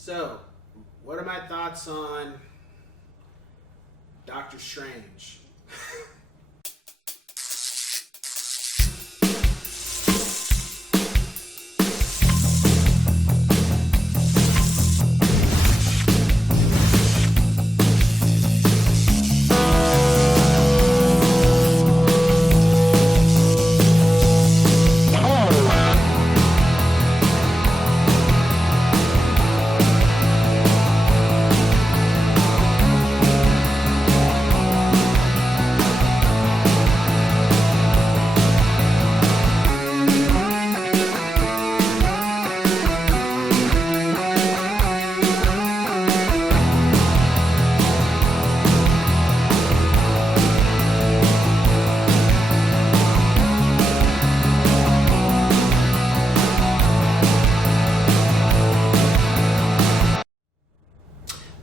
So, what are my thoughts on Doctor Strange?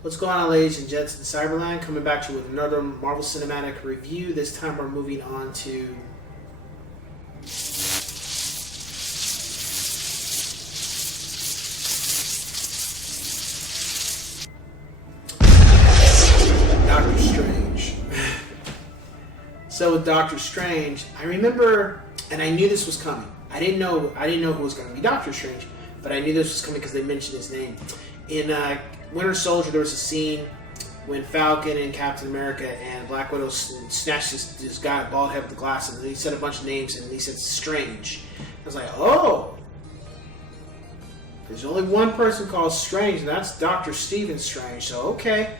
What's going on, ladies and gents in Cyberland? Coming back to you with another Marvel Cinematic review. This time we're moving on to Doctor Strange. So with Doctor Strange, I remember, and I knew this was coming. I didn't know who was going to be Doctor Strange, but I knew this was coming because they mentioned his name. In Winter Soldier, there was a scene when Falcon and Captain America and Black Widow snatched this guy, bald head with the glasses, and he said a bunch of names, and he said Strange. I was like, oh, there's only one person called Strange, and that's Dr. Stephen Strange. So okay,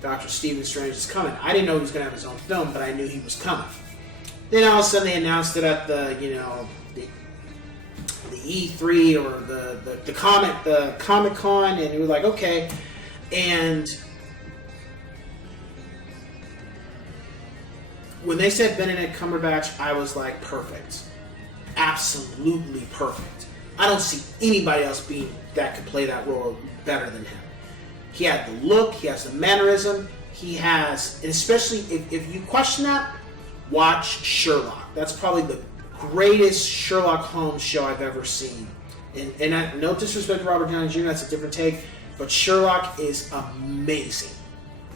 Dr. Stephen Strange is coming. I didn't know he was going to have his own film, but I knew he was coming. Then all of a sudden they announced it at the E3 or the Comic Con, and you were like, okay. And when they said Benedict Cumberbatch, I was like, perfect, absolutely perfect. I don't see anybody else that could play that role better than him. He had the look, he has the mannerism, he has, and especially if you question that, watch Sherlock. That's probably the greatest Sherlock Holmes show I've ever seen. And no disrespect to Robert Downey Jr., that's a different take, but Sherlock is amazing.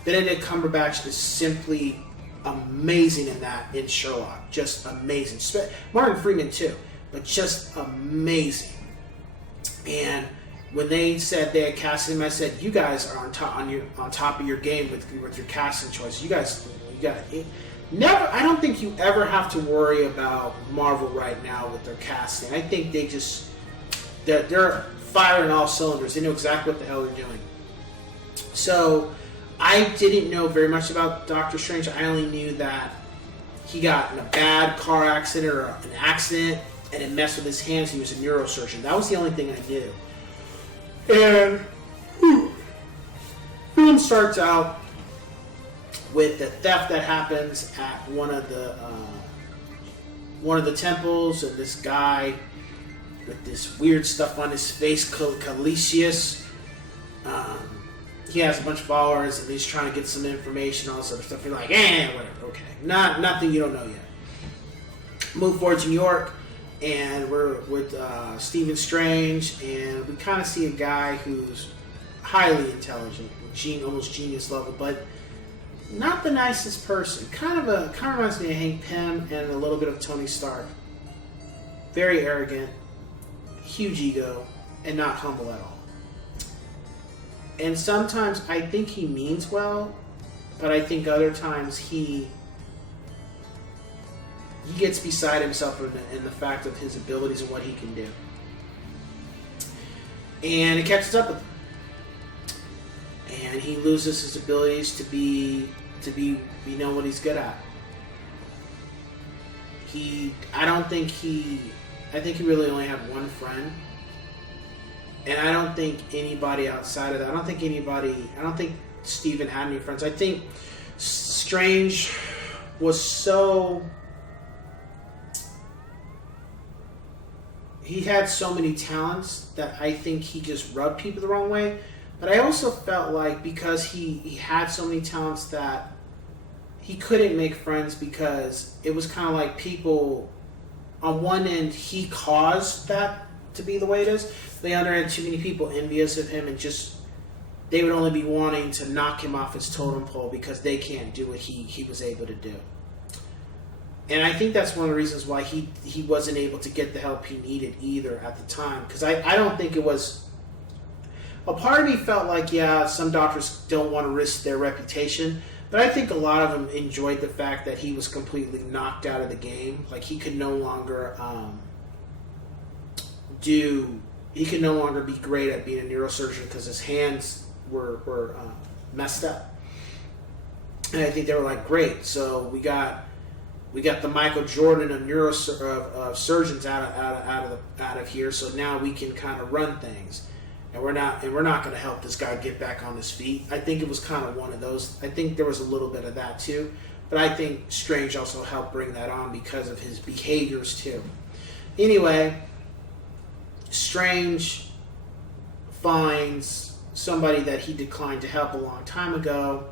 Benedict Cumberbatch is simply amazing in Sherlock. Just amazing. Martin Freeman too, but just amazing. And when they said they had casted him, I said, you guys are on top of your game with your casting choice. You got it. Never. I don't think you ever have to worry about Marvel right now with their casting. I think they're firing all cylinders. They know exactly what the hell they're doing. So I didn't know very much about Doctor Strange. I only knew that he got in a bad car accident or an accident and it messed with his hands. He was a neurosurgeon. That was the only thing I knew. And the film starts out with the theft that happens at one of the temples, and this guy with this weird stuff on his face, Calicius. He has a bunch of followers, and he's trying to get some information, all this other stuff. You're like, whatever, okay, nothing you don't know yet. Move forward to New York, and we're with Stephen Strange, and we kind of see a guy who's highly intelligent, almost genius level, but not the nicest person. Kind of reminds me of Hank Pym and a little bit of Tony Stark. Very arrogant, huge ego, and not humble at all. And sometimes I think he means well, but I think other times he gets beside himself in the fact of his abilities and what he can do. And it catches up with him. And he loses his abilities to be what he's good at. I think he really only had one friend. And I don't think anybody outside of that, I don't think Steven had any friends. I think Strange was he had so many talents that I think he just rubbed people the wrong way. But I also felt like because he had so many talents that he couldn't make friends because it was kind of like people, on one end, he caused that to be the way it is. The other end, too many people envious of him and just they would only be wanting to knock him off his totem pole because they can't do what he was able to do. And I think that's one of the reasons why he wasn't able to get the help he needed either at the time. Because I don't think it was... A part of me felt like, yeah, some doctors don't want to risk their reputation. But I think a lot of them enjoyed the fact that he was completely knocked out of the game. Like, he could no longer he could no longer be great at being a neurosurgeon because his hands were messed up. And I think they were like, great, so we got the Michael Jordan of surgeons out of here, so now we can kind of run things. And we're not going to help this guy get back on his feet. I think it was kind of one of those. I think there was a little bit of that too, but I think Strange also helped bring that on because of his behaviors too. Anyway, Strange finds somebody that he declined to help a long time ago,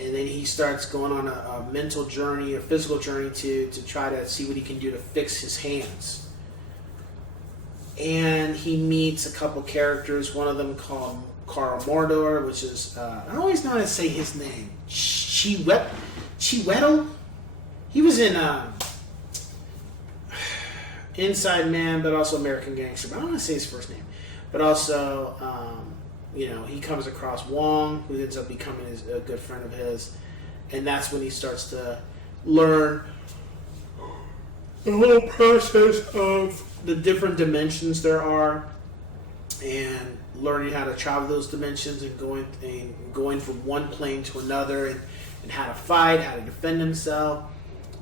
and then he starts going on a mental journey, a physical journey to try to see what he can do to fix his hands. And he meets a couple characters, one of them called Carl Mordor, which is, I always know how to say his name, Chiwetel? He was in Inside Man, but also American Gangster, but I don't want to say his first name. But also, he comes across Wong, who ends up becoming a good friend of his, and that's when he starts to learn the whole process of the different dimensions there are, and learning how to travel those dimensions and going from one plane to another, and how to fight, how to defend himself,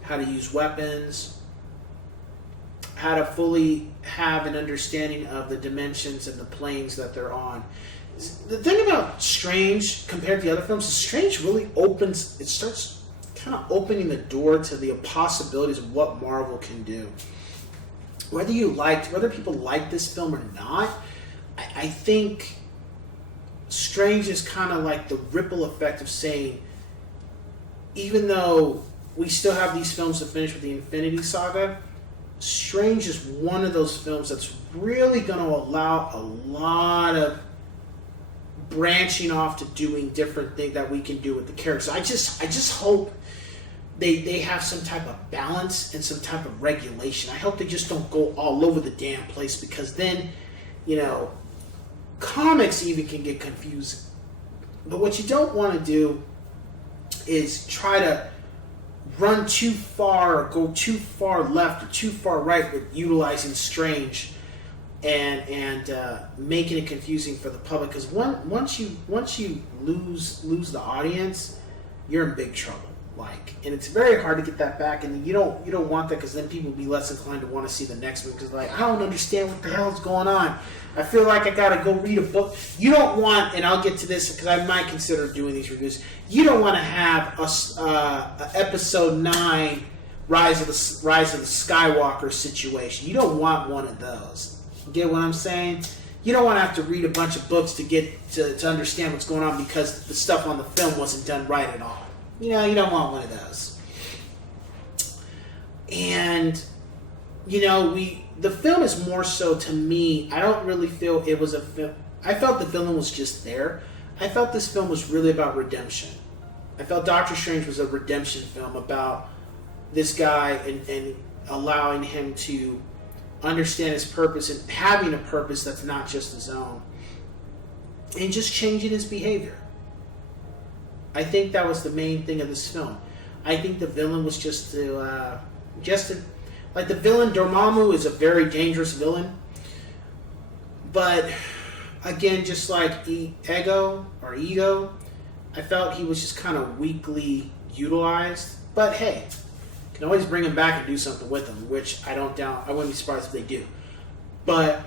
how to use weapons, how to fully have an understanding of the dimensions and the planes that they're on. The thing about Strange compared to the other films is Strange really starts kind of opening the door to the possibilities of what Marvel can do. Whether people like this film or not, I think Strange is kind of like the ripple effect of saying, even though we still have these films to finish with the Infinity Saga, Strange is one of those films that's really going to allow a lot of branching off to doing different things that we can do with the characters. I just hope they have some type of balance and some type of regulation. I hope they just don't go all over the damn place, because then, comics even can get confusing. But what you don't want to do is try to run too far or go too far left or too far right with utilizing Strange and making it confusing for the public. Because once you lose the audience, you're in big trouble. And it's very hard to get that back, and you don't want that, because then people will be less inclined to want to see the next one, because I don't understand what the hell is going on. I feel like I gotta go read a book. You don't want, and I'll get to this because I might consider doing these reviews. You don't want to have a episode 9 Rise of the Skywalker situation. You don't want one of those. You get what I'm saying? You don't want to have to read a bunch of books to get to understand what's going on, because the stuff on the film wasn't done right at all. You don't want one of those. And, the film is more so, to me, I don't really feel it was a film. I felt the villain was just there. I felt this film was really about redemption. I felt Doctor Strange was a redemption film about this guy and allowing him to understand his purpose and having a purpose that's not just his own, and just changing his behavior. I think that was the main thing of this film. I think the villain was just to like, the villain Dormammu is a very dangerous villain, but again, just like Ego, I felt he was just kind of weakly utilized. But hey, you can always bring him back and do something with him, which I don't doubt. I wouldn't be surprised if they do. But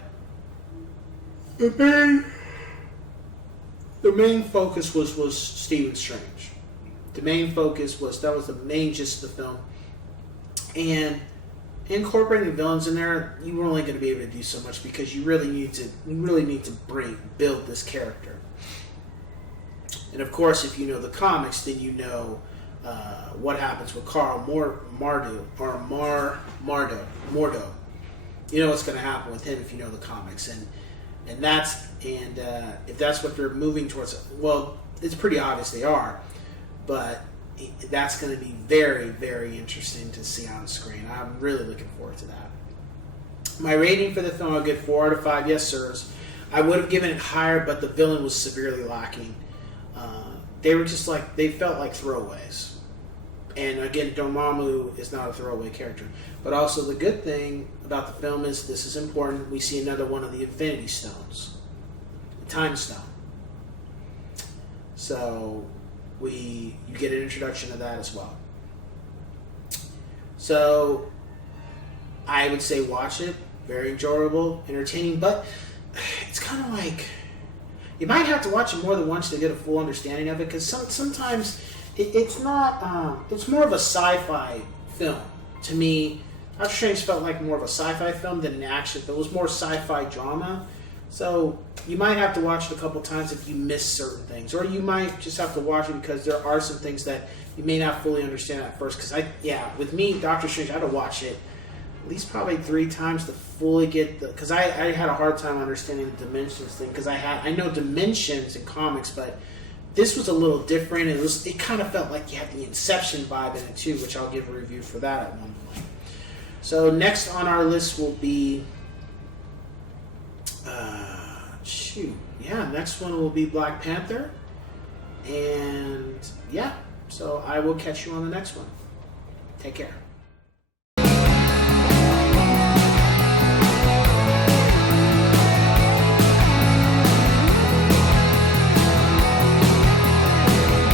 the main focus was Stephen Strange. The main focus that was the main gist of the film. And incorporating villains in there, you were only going to be able to do so much, because you really need to build this character. And of course, if you know the comics, then you know what happens with Carl Mordo. You know what's going to happen with him if you know the comics. and if that's what they're moving towards, well, it's pretty obvious they are, but that's going to be very, very interesting to see on screen. I'm really looking forward to that. My rating for the film, I'll give 4 out of 5 yes sirs. I would have given it higher, but the villain was severely lacking. They were just like, they felt like throwaways. And again, Dormammu is not a throwaway character. But also the good thing about the film is, this is important, we see another one of the Infinity Stones. The Time Stone. So you get an introduction to that as well. So I would say watch it. Very enjoyable, entertaining, but it's kind of like, you might have to watch it more than once to get a full understanding of it, because sometimes it's not, it's more of a sci-fi film. To me, Doctor Strange felt like more of a sci-fi film than an action film. It was more sci-fi drama. So you might have to watch it a couple times if you miss certain things, or you might just have to watch it because there are some things that you may not fully understand at first. Because with me, Doctor Strange, I had to watch it at least probably 3 times to fully get because I had a hard time understanding the dimensions thing, because I know dimensions in comics, but this was a little different. It kind of felt like you had the Inception vibe in it too, which I'll give a review for that at one point. So next on our list will be next one will be Black Panther, and so I will catch you on the next one. Take care.